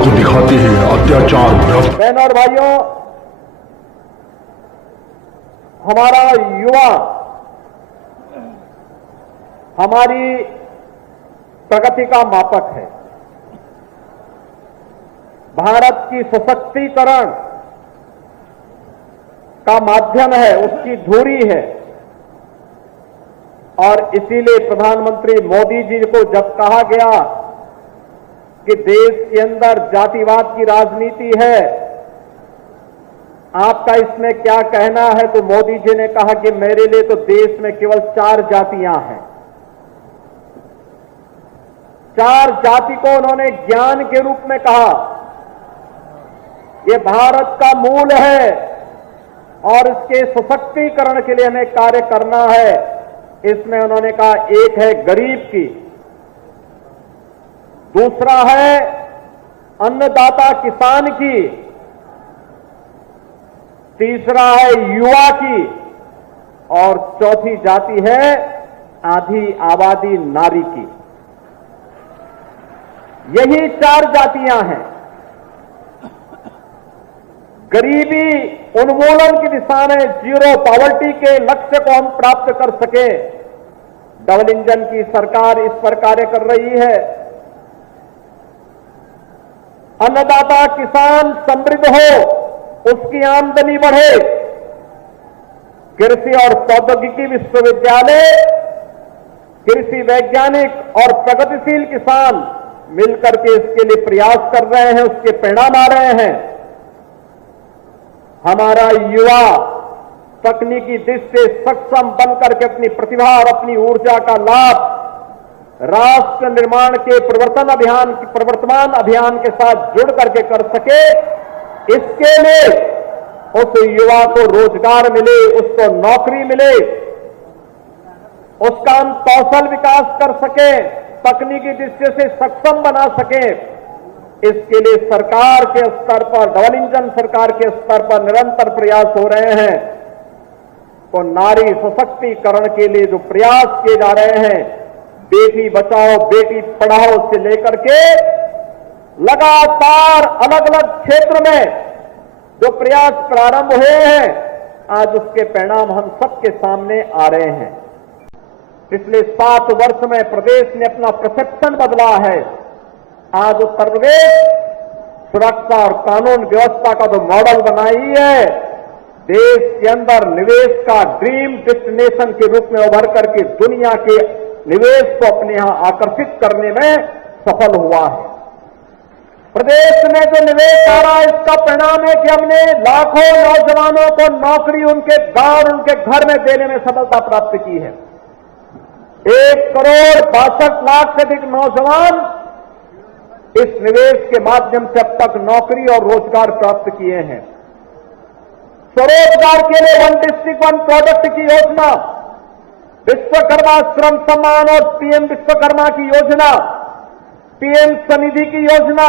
जो दिखाते हैं अत्याचार भ्रष्ट। बहनों और भाइयों, हमारा युवा हमारी प्रगति का मापक है। भारत की सशक्तिकरण का माध्यम है, उसकी धुरी है। और इसीलिए प्रधानमंत्री मोदी जी को जब कहा गया कि देश के अंदर जातिवाद की राजनीति है, आपका इसमें क्या कहना है, तो मोदी जी ने कहा कि मेरे लिए तो देश में केवल 4 जातियां हैं। 4 जाति को उन्होंने ज्ञान के रूप में कहा। ये भारत का मूल है और इसके सशक्तिकरण के लिए हमें कार्य करना है। इसमें उन्होंने कहा, एक है गरीब की, दूसरा है अन्नदाता किसान की, तीसरा है युवा की और चौथी जाति है आधी आबादी नारी की। यही 4 जातियां हैं। गरीबी उन्मूलन की दिशा में, जीरो पॉवर्टी के लक्ष्य को हम प्राप्त कर सके, डबल इंजन की सरकार इस पर कार्य कर रही है। अन्नदाता किसान समृद्ध हो, उसकी आमदनी बढ़े। कृषि और प्रौद्योगिकी विश्वविद्यालय, कृषि वैज्ञानिक और प्रगतिशील किसान मिलकर के इसके लिए प्रयास कर रहे हैं, उसके परिणाम आ रहे हैं। हमारा युवा तकनीकी दृष्टि से सक्षम बनकर के अपनी प्रतिभा और अपनी ऊर्जा का लाभ राष्ट्र निर्माण के प्रवर्तमान अभियान के साथ जुड़ करके कर सके, इसके लिए उस युवा को रोजगार मिले, उसको नौकरी मिले, उसका हम कौशल विकास कर सके, तकनीकी दृष्टि से सक्षम बना सके। इसके लिए सरकार के स्तर पर, डबल इंजन सरकार के स्तर पर निरंतर प्रयास हो रहे हैं। तो नारी सशक्तिकरण के लिए जो प्रयास किए जा रहे हैं, बेटी बचाओ बेटी पढ़ाओ से लेकर के लगातार अलग अलग क्षेत्र में जो प्रयास प्रारंभ हुए हैं, आज उसके परिणाम हम सबके सामने आ रहे हैं। पिछले 7 वर्ष में प्रदेश ने अपना परसेप्शन बदला है। आज उत्तर प्रदेश सुरक्षा और कानून व्यवस्था का जो मॉडल बनाई है, देश के अंदर निवेश का ड्रीम डेस्टिनेशन के रूप में उभर करके दुनिया के निवेश को अपने यहां आकर्षित करने में सफल हुआ है। प्रदेश में जो निवेश आ रहा है, इसका परिणाम है कि हमने लाखों नौजवानों को नौकरी उनके गांव, उनके घर में देने में सफलता प्राप्त की है। 1,62,00,000 से अधिक नौजवान इस निवेश के माध्यम से अब तक नौकरी और रोजगार प्राप्त किए हैं। स्वरोजगार के लिए 1 डिस्ट्रिक्ट 1 प्रोडक्ट की योजना, विश्वकर्मा श्रम सम्मान और पीएम विश्वकर्मा की योजना, पीएम स्वनिधि की योजना,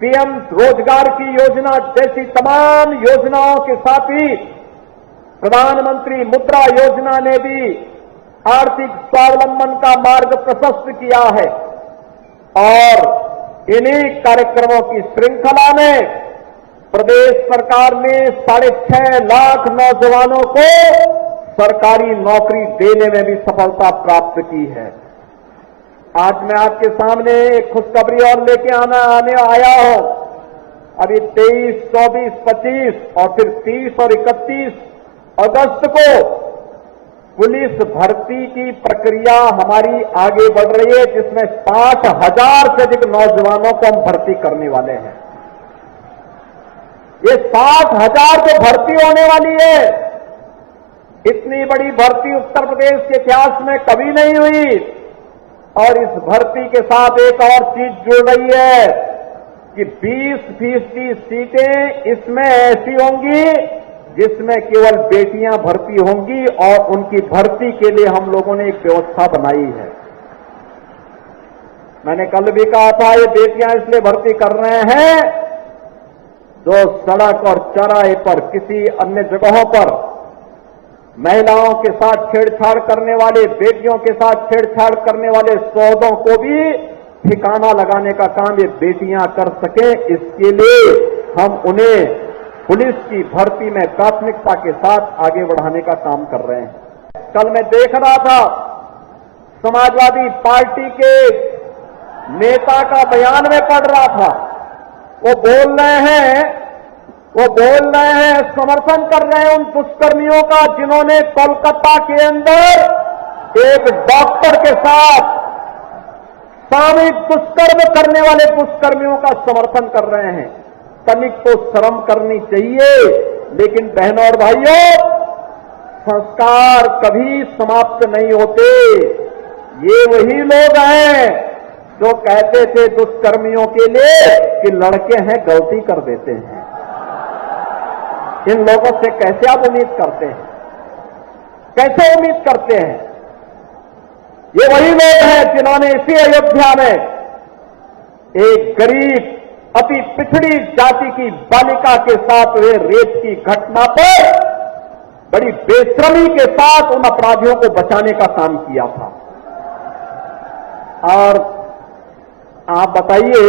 पीएम रोजगार की योजना जैसी तमाम योजनाओं के साथ ही प्रधानमंत्री मुद्रा योजना ने भी आर्थिक स्वावलंबन का मार्ग प्रशस्त किया है। और इन्हीं कार्यक्रमों की श्रृंखला में प्रदेश सरकार ने 6.5 लाख नौजवानों को सरकारी नौकरी देने में भी सफलता प्राप्त की है। आज मैं आपके सामने एक खुशखबरी और लेके आने आया हूं। अभी 23, 24, 25 और फिर 30 और 31 अगस्त को पुलिस भर्ती की प्रक्रिया हमारी आगे बढ़ रही है, जिसमें 60,000 से अधिक नौजवानों को हम भर्ती करने वाले हैं। ये 60,000 जो भर्ती होने वाली है, इतनी बड़ी भर्ती उत्तर प्रदेश के इतिहास में कभी नहीं हुई। और इस भर्ती के साथ एक और चीज जुड़ रही है कि 20% सीटें इसमें ऐसी होंगी जिसमें केवल बेटियां भर्ती होंगी, और उनकी भर्ती के लिए हम लोगों ने एक व्यवस्था बनाई है। मैंने कल भी कहा था, ये बेटियां इसलिए भर्ती कर रहे हैं जो सड़क और चौराहे पर, किसी अन्य जगहों पर महिलाओं के साथ छेड़छाड़ करने वाले, बेटियों के साथ छेड़छाड़ करने वाले सौदों को भी ठिकाना लगाने का काम ये बेटियां कर सके, इसके लिए हम उन्हें पुलिस की भर्ती में प्राथमिकता के साथ आगे बढ़ाने का काम कर रहे हैं। कल मैं देख रहा था समाजवादी पार्टी के नेता का बयान में पढ़ रहा था, वो बोल रहे हैं समर्थन कर रहे हैं उन दुष्कर्मियों का जिन्होंने कोलकाता के अंदर एक डॉक्टर के साथ सामूहिक दुष्कर्म करने वाले दुष्कर्मियों का समर्थन कर रहे हैं। तनिक तो शर्म करनी चाहिए। लेकिन बहनों और भाइयों, संस्कार कभी समाप्त नहीं होते। ये वही लोग हैं जो कहते थे दुष्कर्मियों के लिए कि लड़के हैं गलती कर देते हैं। इन लोगों से कैसे आप उम्मीद करते हैं? कैसे उम्मीद करते हैं? ये वही लोग हैं जिन्होंने इसी अयोध्या में एक गरीब अति पिछड़ी जाति की बालिका के साथ हुए रेप की घटना पर बड़ी बेशर्मी के साथ उन अपराधियों को बचाने का काम किया था। और आप बताइए,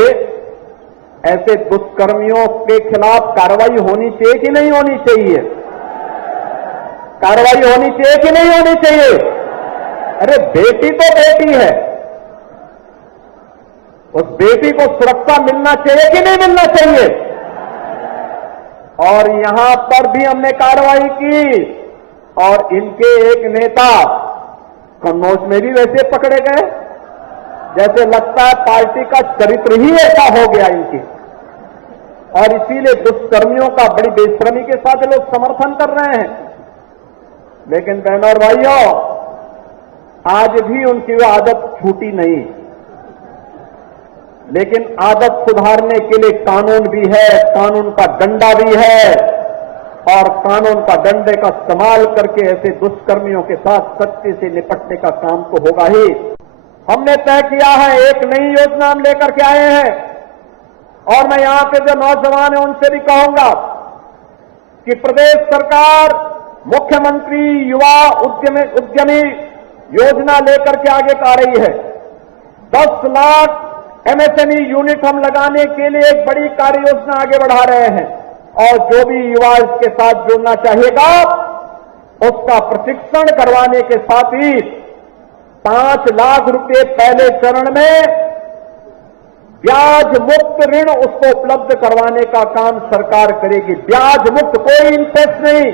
ऐसे दुष्कर्मियों के खिलाफ कार्रवाई होनी चाहिए कि नहीं होनी चाहिए? कार्रवाई होनी चाहिए कि नहीं होनी चाहिए? अरे बेटी तो बेटी है, उस बेटी को सुरक्षा मिलना चाहिए कि नहीं मिलना चाहिए? और यहां पर भी हमने कार्रवाई की और इनके एक नेता कन्नौज में भी वैसे पकड़े गए, जैसे लगता है पार्टी का चरित्र ही ऐसा हो गया इनकी। और इसीलिए दुष्कर्मियों का बड़ी बेशर्मी के साथ लोग समर्थन कर रहे हैं। लेकिन बहनों और भाइयों, आज भी उनकी वो आदत छूटी नहीं। लेकिन आदत सुधारने के लिए कानून भी है, कानून का डंडा भी है, और कानून का डंडे का इस्तेमाल करके ऐसे दुष्कर्मियों के साथ सख्ती से निपटने का काम तो होगा ही। हमने तय किया है, एक नई योजना हम लेकर के आए हैं, और मैं यहां पे जो नौजवान हैं उनसे भी कहूंगा कि प्रदेश सरकार मुख्यमंत्री युवा उद्यमी योजना लेकर के आगे आ रही है। 10 लाख एमएसएमई यूनिट हम लगाने के लिए एक बड़ी कार्य योजना आगे बढ़ा रहे हैं, और जो भी युवा इसके साथ जुड़ना चाहेगा उसका प्रशिक्षण करवाने के साथ ही 5 लाख रुपए पहले चरण में ब्याज मुक्त ऋण उसको उपलब्ध करवाने का काम सरकार करेगी। ब्याज मुक्त, कोई इंटरेस्ट नहीं,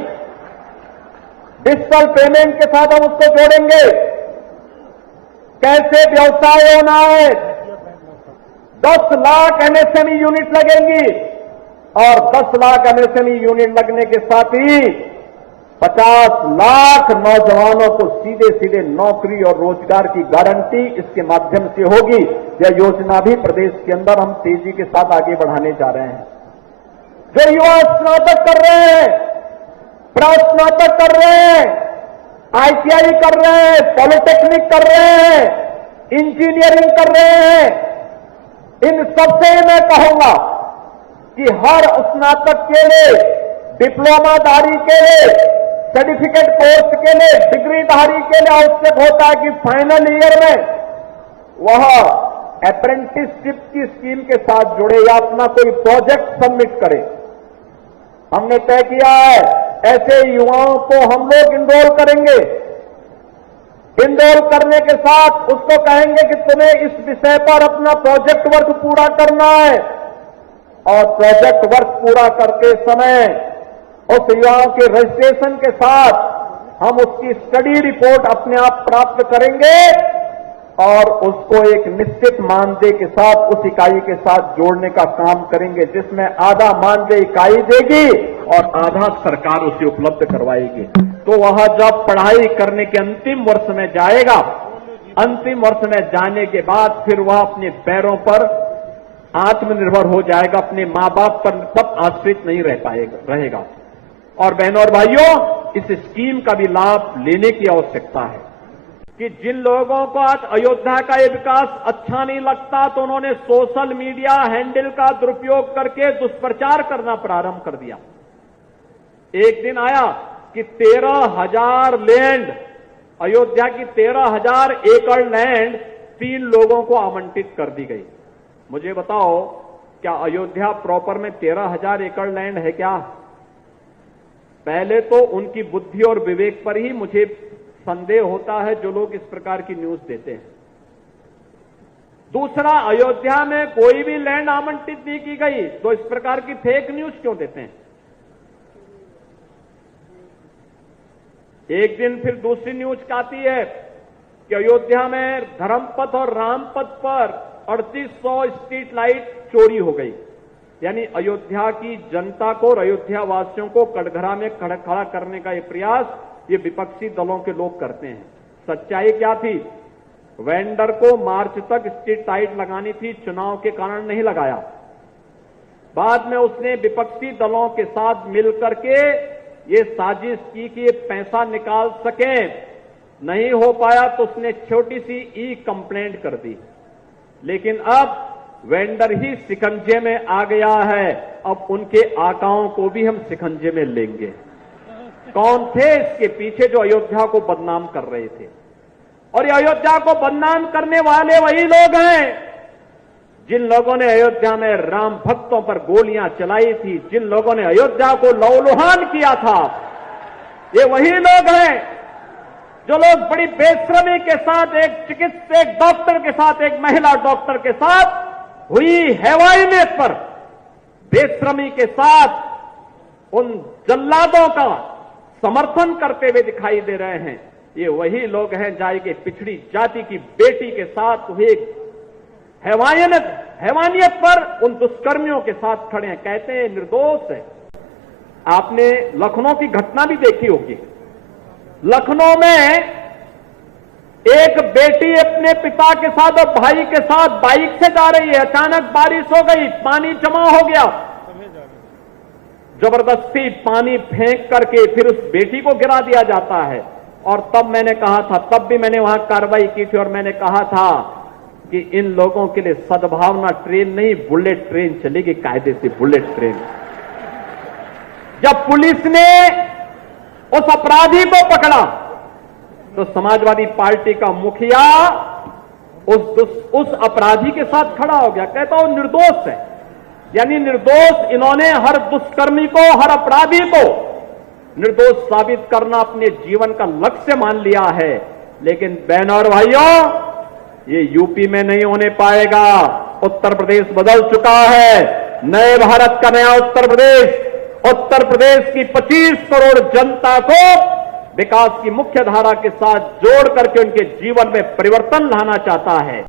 डिजिटल पेमेंट के साथ हम उसको जोड़ेंगे। कैसे व्यवसाय होना है, 10 लाख एमएसएमई यूनिट लगेंगी, और 10 लाख एमएसएमई यूनिट लगने के साथ ही 50 लाख नौजवानों को सीधे सीधे नौकरी और रोजगार की गारंटी इसके माध्यम से होगी। यह योजना भी प्रदेश के अंदर हम तेजी के साथ आगे बढ़ाने जा रहे हैं। जो युवा स्नातक कर रहे हैं, प्रास्नातक कर रहे हैं, आईटीआई कर रहे हैं, पॉलिटेक्निक कर रहे हैं, इंजीनियरिंग कर रहे हैं, इन सबसे मैं कहूंगा कि हर स्नातक के लिए, डिप्लोमाधारी के लिए, सर्टिफिकेट कोर्स के लिए, डिग्रीधारी के लिए आवश्यक होता है कि फाइनल ईयर में वह अप्रेंटिसशिप की स्कीम के साथ जुड़े या अपना कोई प्रोजेक्ट सबमिट करे। हमने तय किया है ऐसे युवाओं को हम लोग इनरोल करेंगे। इनरोल करने के साथ उसको कहेंगे कि तुम्हें इस विषय पर अपना प्रोजेक्ट वर्क पूरा करना है, और प्रोजेक्ट वर्क पूरा करते समय उस युवाओं के रजिस्ट्रेशन के साथ हम उसकी स्टडी रिपोर्ट अपने आप प्राप्त करेंगे, और उसको एक निश्चित मानदेय के साथ उस इकाई के साथ जोड़ने का काम करेंगे, जिसमें आधा मानदेय इकाई देगी और आधा सरकार उसे उपलब्ध करवाएगी। तो वह जब पढ़ाई करने के अंतिम वर्ष में जाएगा, अंतिम वर्ष में जाने के बाद फिर वह अपने पैरों पर आत्मनिर्भर हो जाएगा, अपने मां बाप पर तब आश्रित नहीं रहेगा। और बहनों और भाइयों, इस स्कीम का भी लाभ लेने की आवश्यकता है कि जिन लोगों को आज अयोध्या का ये विकास अच्छा नहीं लगता, तो उन्होंने सोशल मीडिया हैंडल का दुरुपयोग करके दुष्प्रचार करना प्रारंभ कर दिया। एक दिन आया कि 13,000 लैंड, अयोध्या की 13,000 एकड़ लैंड 3 लोगों को आवंटित कर दी गई। मुझे बताओ, क्या अयोध्या प्रॉपर में 13,000 एकड़ लैंड है क्या? पहले तो उनकी बुद्धि और विवेक पर ही मुझे संदेह होता है जो लोग इस प्रकार की न्यूज देते हैं। दूसरा, अयोध्या में कोई भी लैंड आवंटित नहीं की गई, तो इस प्रकार की फेक न्यूज क्यों देते हैं? एक दिन फिर दूसरी न्यूज आती है कि अयोध्या में धर्मपथ और रामपथ पर 3800 स्ट्रीट लाइट चोरी हो गई। यानी अयोध्या की जनता को और अयोध्या वासियों को कटघरा में खड़ा करने का ये प्रयास ये विपक्षी दलों के लोग करते हैं। सच्चाई क्या थी? वेंडर को मार्च तक स्ट्रीट लाइट लगानी थी, चुनाव के कारण नहीं लगाया। बाद में उसने विपक्षी दलों के साथ मिलकर के ये साजिश की कि ये पैसा निकाल सकें। नहीं हो पाया तो उसने छोटी सी ई कंप्लेंट कर दी। लेकिन अब वेंडर ही शिकंजे में आ गया है, अब उनके आकाओं को भी हम शिकंजे में लेंगे। कौन थे इसके पीछे जो अयोध्या को बदनाम कर रहे थे? और ये अयोध्या को बदनाम करने वाले वही लोग हैं जिन लोगों ने अयोध्या में राम भक्तों पर गोलियां चलाई थी, जिन लोगों ने अयोध्या को लहूलुहान किया था। ये वही लोग हैं जो लोग बड़ी बेशर्मी के साथ एक डॉक्टर के साथ, एक महिला डॉक्टर के साथ हुई हैवानियत पर बेशर्मी के साथ उन जल्लादों का समर्थन करते हुए दिखाई दे रहे हैं। ये वही लोग हैं जाए के पिछड़ी जाति की बेटी के साथ हुई हैवानियत पर उन दुष्कर्मियों के साथ खड़े हैं, कहते हैं निर्दोष है। आपने लखनऊ की घटना भी देखी होगी। लखनऊ में एक बेटी अपने पिता के साथ और भाई के साथ बाइक से जा रही है, अचानक बारिश हो गई, पानी जमा हो गया। जबरदस्ती पानी फेंक करके फिर उस बेटी को गिरा दिया जाता है। और तब मैंने कहा था, तब भी मैंने वहां कार्रवाई की थी और मैंने कहा था कि इन लोगों के लिए सद्भावना ट्रेन नहीं, बुलेट ट्रेन चलेगी, कायदे से बुलेट ट्रेन। जब पुलिस ने उस अपराधी को पकड़ा तो समाजवादी पार्टी का मुखिया उस अपराधी के साथ खड़ा हो गया, कहता वो निर्दोष है। यानी निर्दोष, इन्होंने हर दुष्कर्मी को, हर अपराधी को निर्दोष साबित करना अपने जीवन का लक्ष्य मान लिया है। लेकिन बहनों और भाइयों, ये यूपी में नहीं होने पाएगा। उत्तर प्रदेश बदल चुका है, नए भारत का नया उत्तर प्रदेश। उत्तर प्रदेश की 25 करोड़ जनता को विकास की मुख्य धारा के साथ जोड़ करके उनके जीवन में परिवर्तन लाना चाहता है।